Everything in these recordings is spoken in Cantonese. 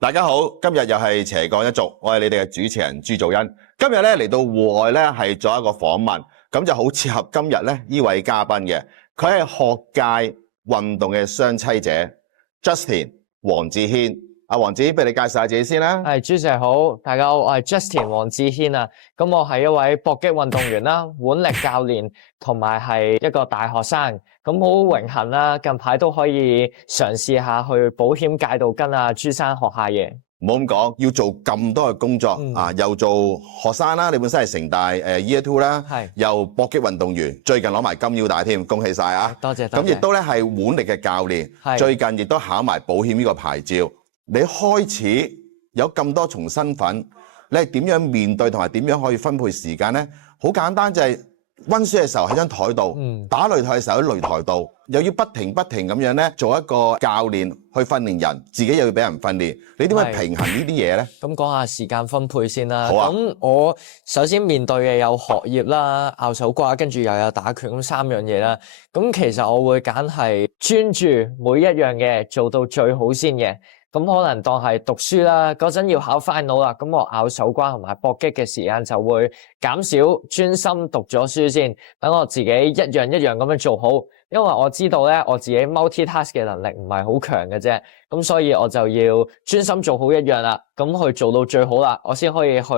大家好，今日又係斜槓一族，我係你哋嘅主持人朱祖恩。今日咧嚟到戶外咧係做一個訪問，咁就好切合今日咧呢位嘉賓嘅，佢係學界運動嘅雙棲者 Justin 黃志軒。阿黃志軒，俾你介紹下自己先啦。係，朱 Sir 好，大家好，我係 Justin 黃志軒啊。咁我係一位搏擊運動員啦，腕力教練，同埋係一個大學生。咁好榮幸啦，近排都可以嘗試下去保險界度跟阿朱生學下嘢。唔好咁講，要做咁多嘅工作啊，又做學生啦，你本身係成大Year 2啦，又搏擊運動員，最近攞埋金腰帶添，恭喜晒啊！多謝。咁亦都咧係腕力嘅教練，最近亦都考埋保險呢個牌照。你開始有咁多重身份，你係點樣面對同埋點樣可以分配時間呢？好簡單，就係溫書嘅時候喺張台度，打擂台嘅時候喺擂台度，又要不停咁樣咧做一個教練去訓練人，自己又要俾人訓練，你點樣平衡呢啲嘢呢？咁講下時間分配先啦。好啊。咁我首先面對嘅有學業啦、拗手瓜，跟住又有打拳咁三樣嘢啦。咁其實我會揀係專注每一樣嘢做到最好先嘅。咁可能當係讀書啦，嗰陣要考 final 啦，咁我拗手瓜同埋搏擊嘅時間就會減少，專心讀咗書先，等我自己一樣一樣咁樣做好。因為我知道咧，我自己 multitask 嘅能力唔係好強嘅啫，咁所以我就要專心做好一樣啦，咁去做到最好啦，我先可以去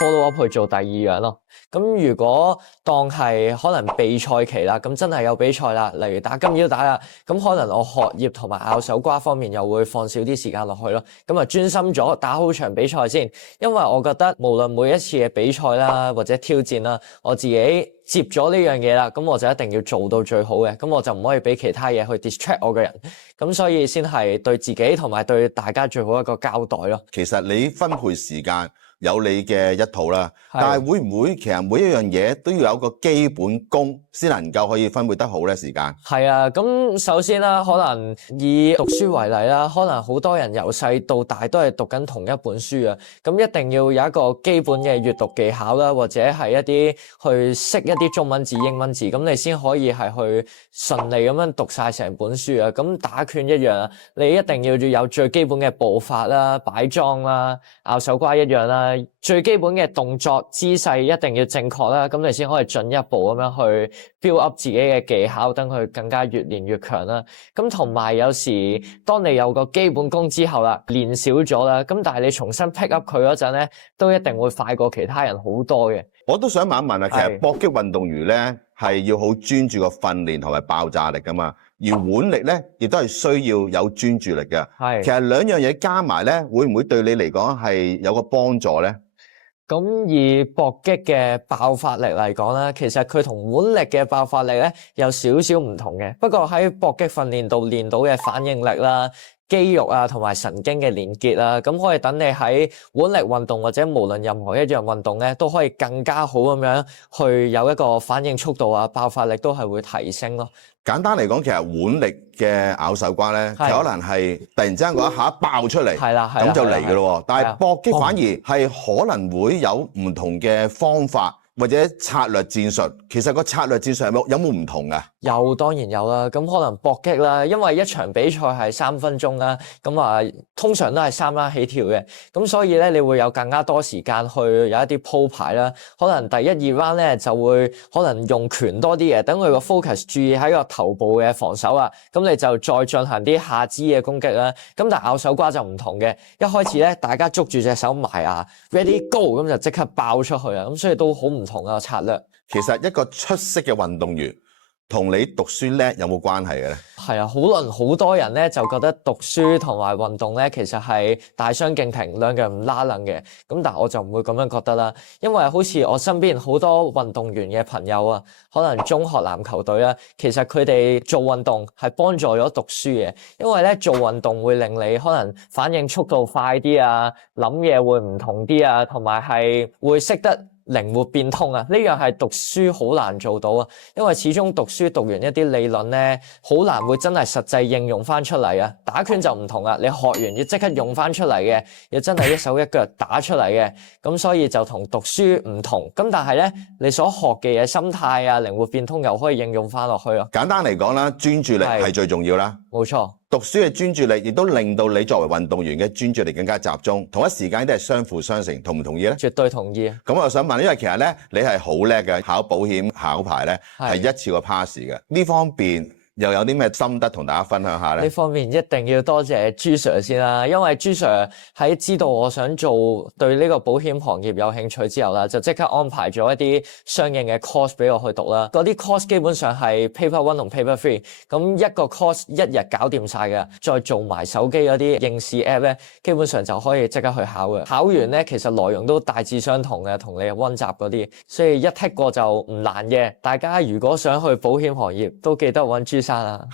follow up 去做第二樣咯。咁如果當係可能比賽期啦，咁真係有比賽啦，例如打金腰帶啦，咁可能我學業同埋拗手瓜方面又會放少啲時間落去咯。咁啊專心咗打好場比賽先，因為我覺得無論每一次嘅比賽啦或者挑戰啦，我自己接咗呢樣嘢啦，咁我就一定要做到最好嘅，咁我就唔可以俾其他嘢去 distract 我嘅人，咁所以先係對自己同埋對大家最好一個交代咯。其實你分配時間有你嘅一套啦，但係會唔會其實每一樣嘢都要有個基本功先能夠可以分配得好咧時間？係啊，咁首先啦，可能以讀書為例啦，可能好多人由細到大都係讀緊同一本書啊，咁一定要有一個基本嘅閱讀技巧啦，或者係一啲去識一啲中文字、英文字，咁你先可以係去順利咁樣讀晒成本書啊。咁打拳一樣啊，你一定要有最基本嘅步伐啦、擺樁啦、拗手瓜一樣啦。最基本嘅動作姿勢一定要正確啦，咁你先可以進一步咁樣去 build up 自己嘅技巧，等佢更加越練越強啦。咁同埋有時當你有個基本功之後啦，練少咗啦，咁但係你重新 pick up 佢嗰陣咧，都一定會快過其他人好多嘅。我都想問一問啊，其實搏擊運動員咧係要好專注個訓練同埋爆炸力噶嘛，而腕力咧亦都係需要有專注力嘅。其實兩樣嘢加埋咧，會唔會對你嚟講係有個幫助咧？咁以搏擊嘅爆發力嚟講咧，其實佢同腕力嘅爆發力咧有少少唔同嘅。不過喺搏擊訓練度練到嘅反應力啦、肌肉啊同埋神經嘅連結啦，咁可以等你喺腕力運動或者無論任何一樣運動咧，都可以更加好咁樣去有一個反應速度啊、爆發力都係會提升咯。簡單嚟講，其實腕力嘅拗手瓜咧，其實可能係突然之間嗰一下爆出嚟，咁就嚟嘅咯。但係搏擊反而係可能會有唔同嘅方法或者策略戰術。其實個策略戰術有冇唔同㗎？有，當然有啦。咁可能搏擊啦，因為一場比賽係3分鐘啦，咁啊通常都係3 round 起跳嘅，咁所以咧你會有更加多時間去有一啲鋪排啦。可能第1、2 round 咧就會可能用拳多啲嘅，等佢個 focus 注意喺個頭部嘅防守啊，咁你就再進行啲下肢嘅攻擊啦。咁但係拗手瓜就唔同嘅，一開始咧大家捉住隻手埋啊 ，ready go 咁就即刻爆出去啊，咁所以都好唔同啊策略。其實一個出色嘅運動員同你讀書叻有冇關係嘅咧？係啊，好多人咧就覺得讀書同埋運動咧其實係大相徑庭，兩樣唔拉楞嘅。咁但係我就唔會咁樣覺得啦，因為好似我身邊好多運動員嘅朋友啊，可能中學籃球隊啦，其實佢哋做運動係幫助咗讀書嘅，因為咧做運動會令你可能反應速度快啲啊，諗嘢會唔同啲啊，同埋係會識得靈活變通啊，呢樣係讀書好難做到啊，因為始終讀書讀完一啲理論咧，好難會真係實際應用翻出嚟啊。打拳就唔同啦，你學完要即刻用翻出嚟嘅，要真係一手一腳打出嚟嘅，咁所以就同讀書唔同。咁但係咧，你所學嘅嘢，心態啊，靈活變通又可以應用翻落去咯。簡單嚟講啦，專注力係最重要啦。冇錯。讀書嘅專注力亦都令到你作為運動員嘅專注力更加集中，同一時間都係相輔相成，同唔同意咧？絕對同意。咁我想問，因為其實咧你係好叻嘅，考保險考牌咧係一次過 pass 嘅，呢方面又有啲咩心得同大家分享下咧？呢方面一定要多謝朱 Sir 先啦，因為朱 Sir 喺知道我想做對呢個保險行業有興趣之後啦，就即刻安排咗一啲相應嘅 course 俾我去讀啦。嗰啲 course 基本上係 paper one 同 paper three， 咁一個 course 一日搞掂晒嘅，再做埋手機嗰啲應試 app 咧，基本上就可以即刻去考嘅。考完咧，其實內容都大致相同嘅，同你溫習嗰啲，所以一剔過就唔難嘅。大家如果想去保險行業，都記得揾朱生啦。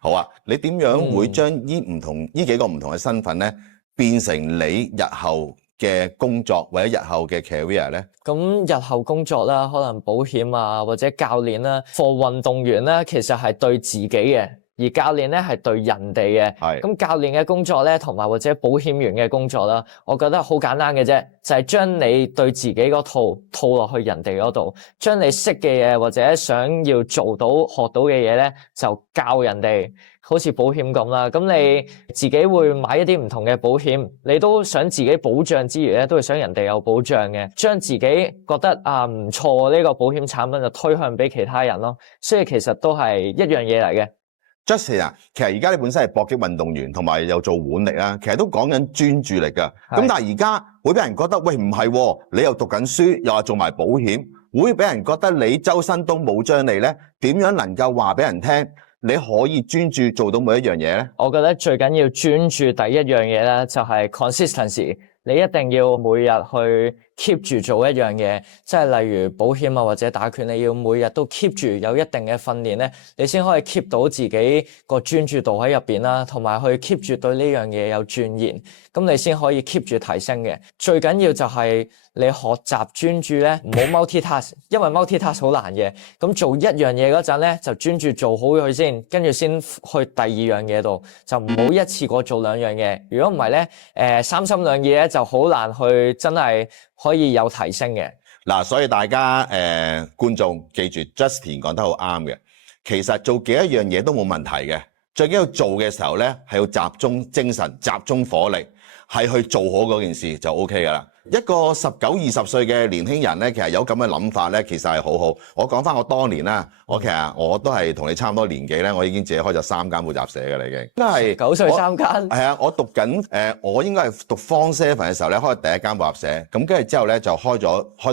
好啊，你點樣會將呢幾個唔同嘅身份咧，變成你日後嘅工作或者日後嘅 career 咧？咁日後工作啦，可能保險啊或者教練啦，for 運動員咧，其實係對自己嘅。而教練咧係對人哋嘅，咁教練嘅工作咧，同埋或者保險員嘅工作啦，我覺得好簡單嘅啫，就係將你對自己嗰套落去人哋嗰度，將你識嘅嘢或者想要做到學到嘅嘢咧，就教人哋。好似保險咁啦，咁你自己會買一啲唔同嘅保險，你都想自己保障之餘咧，都係想人哋有保障嘅，將自己覺得唔錯呢個保險產品就推向俾其他人咯，所以其實都係一樣嘢嚟嘅。Justin 啊，其實而家你本身係搏擊運動員，同埋又做腕力啦，其實都講緊專注力㗎。咁但係而家會俾人覺得，喂唔係喎，你又讀緊書，又話做埋保險，會俾人覺得你周身都冇張利咧？點樣能夠話俾人聽？你可以專注做到每一樣嘢咧？我覺得最緊要專注第一樣嘢咧，就係 consistency。你一定要每日去 keep 住做一樣嘢，即係例如保險啊或者打拳，你要每日都 keep 住有一定嘅訓練咧，你先可以 keep 到自己個專注度喺入邊啦，同埋去 keep 住對呢樣嘢有鑽研，咁你先可以 keep 住提升嘅。最緊要就係你學習專注咧，唔好 multitask， 因為 multitask 好難嘅。咁做一樣嘢嗰陣咧，就專注做好佢先，跟住先去第二樣嘢度，就唔好一次過做兩樣嘢。如果唔係咧，三心兩意咧就好難去真係可以有提升嘅。嗱，所以大家觀眾記住 ，Justin 講得好啱嘅。其實做幾一樣嘢都冇問題嘅，最緊要做嘅時候咧係要集中精神、集中火力，係去做好嗰件事就 OK 噶啦。一個19、20歲嘅年輕人咧，其實有咁嘅諗法咧，其實係好好。我講翻我當年啦，我都係同你差唔多年紀咧，我已經自己開咗3間補習社嘅啦，已經。應該係9歲3間。係啊，我讀緊我應該係讀 Form 7嘅時候咧，開第一間補習社，咁跟住之後咧就開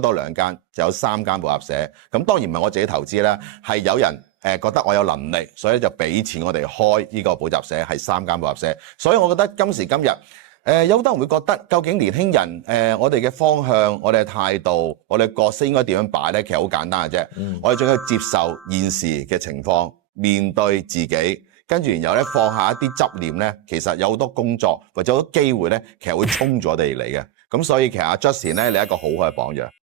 多2間，就有3間補習社。咁當然唔係我自己投資啦，係有人覺得我有能力，所以就俾錢我哋開呢個補習社，係3間補習社。所以我覺得今時今日。有好多人會覺得，究竟年輕人我哋嘅方向、我哋嘅態度、我哋角色應該點樣擺咧？其實好簡單嘅啫。我哋仲要接受現時嘅情況，面對自己，跟住然後咧放下一啲執念咧，其實有好多工作或者好多機會咧，其實會衝咗我哋嚟嘅。咁所以其實阿 Justin 咧，你係一個好好嘅榜樣。